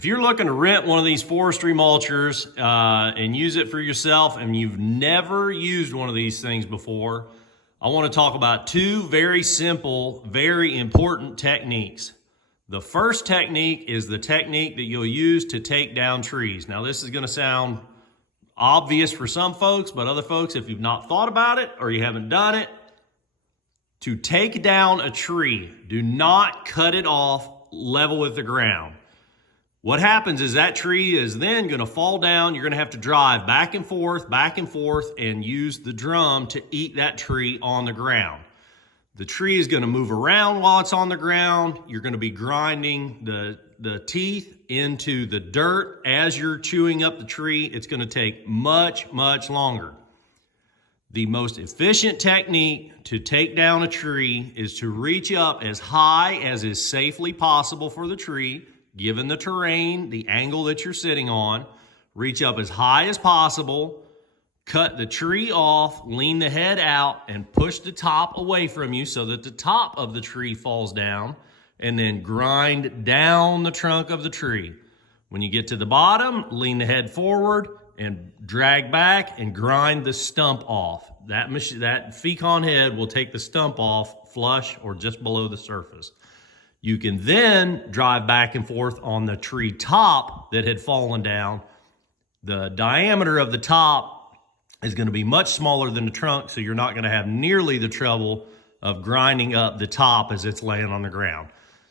If you're looking to rent one of these forestry mulchers and use it for yourself and you've never used one of these things before, I want to talk about two very simple, very important techniques. The first technique is the technique that you'll use to take down trees. Now, this is going to sound obvious for some folks, but other folks, if you've not thought about it or you haven't done it, to take down a tree, do not cut it off level with the ground. What happens is that tree is then going to fall down. You're going to have to drive back and forth, and use the drum to eat that tree on the ground. The tree is going to move around while it's on the ground. You're going to be grinding the teeth into the dirt as you're chewing up the tree. It's going to take much, much longer. The most efficient technique to take down a tree is to reach up as high as is safely possible for the tree, given the terrain, the angle that you're sitting on. Reach up as high as possible, cut the tree off, lean the head out, and push the top away from you so that the top of the tree falls down, and then grind down the trunk of the tree. When you get to the bottom, lean the head forward and drag back and grind the stump off. That fecon head will take the stump off flush or just below the surface. You can then drive back and forth on the tree top that had fallen down. The diameter of the top is going to be much smaller than the trunk, so you're not going to have nearly the trouble of grinding up the top as it's laying on the ground.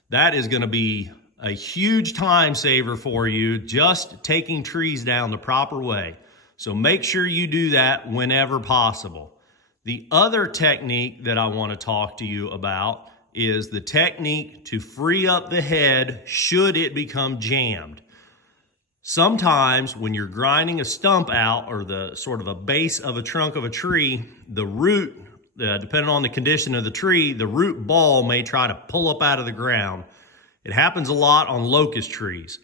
That is going to be a huge time saver for you, just taking trees down the proper way. So make sure you do that whenever possible. The other technique that I want to talk to you about is the technique to free up the head should it become jammed. Sometimes when you're grinding a stump out, or the sort of a base of a trunk of a tree, the root, depending on the condition of the tree, the root ball may try to pull up out of the ground. It happens a lot on locust trees.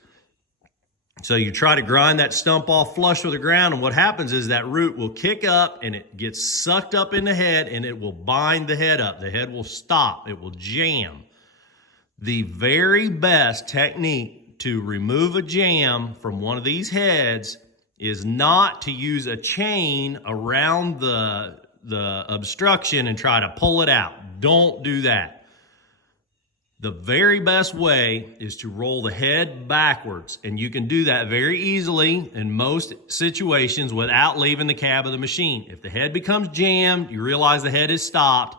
So you try to grind that stump off flush with the ground, and what happens is that root will kick up and it gets sucked up in the head, and it will bind the head up. The head will stop. It will jam. The very best technique to remove a jam from one of these heads is not to use a chain around the obstruction and try to pull it out. Don't do that. The very best way is to roll the head backwards, and you can do that very easily in most situations without leaving the cab of the machine. If the head becomes jammed, you realize the head is stopped,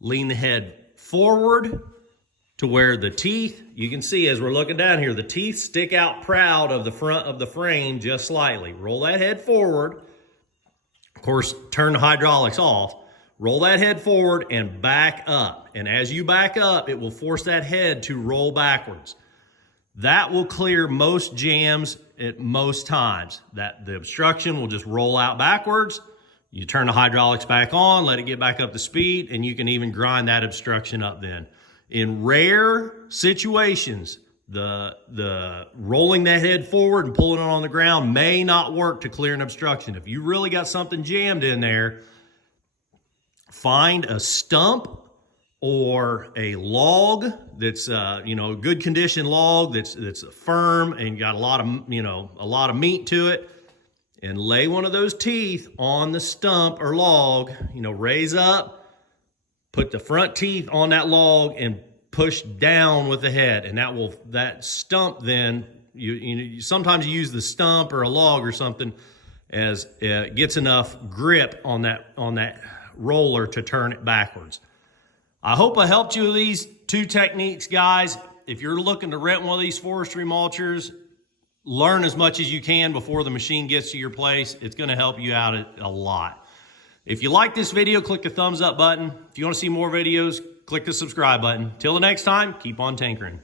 lean the head forward to where the teeth, you can see as we're looking down here, the teeth stick out proud of the front of the frame just slightly. Roll that head forward. Of course, turn the hydraulics off. Roll that head forward and back up. And as you back up, it will force that head to roll backwards. That will clear most jams at most times. The obstruction will just roll out backwards. You turn the hydraulics back on, let it get back up to speed, and you can even grind that obstruction up then. In rare situations, the rolling that head forward and pulling it on the ground may not work to clear an obstruction. If you really got something jammed in there, find a stump or a log that's a good condition log that's firm and got a lot of meat to it, and lay one of those teeth on the stump or log. Raise up, put the front teeth on that log and push down with the head, and that stump then you sometimes you use the stump or a log or something as it gets enough grip on that roller to turn it backwards. I hope I helped you with these two techniques, guys. If you're looking to rent one of these forestry mulchers, learn as much as you can before the machine gets to your place. It's going to help you out a lot. If you like this video, click the thumbs up button. If you want to see more videos, click the subscribe button. Till the next time, keep on tinkering.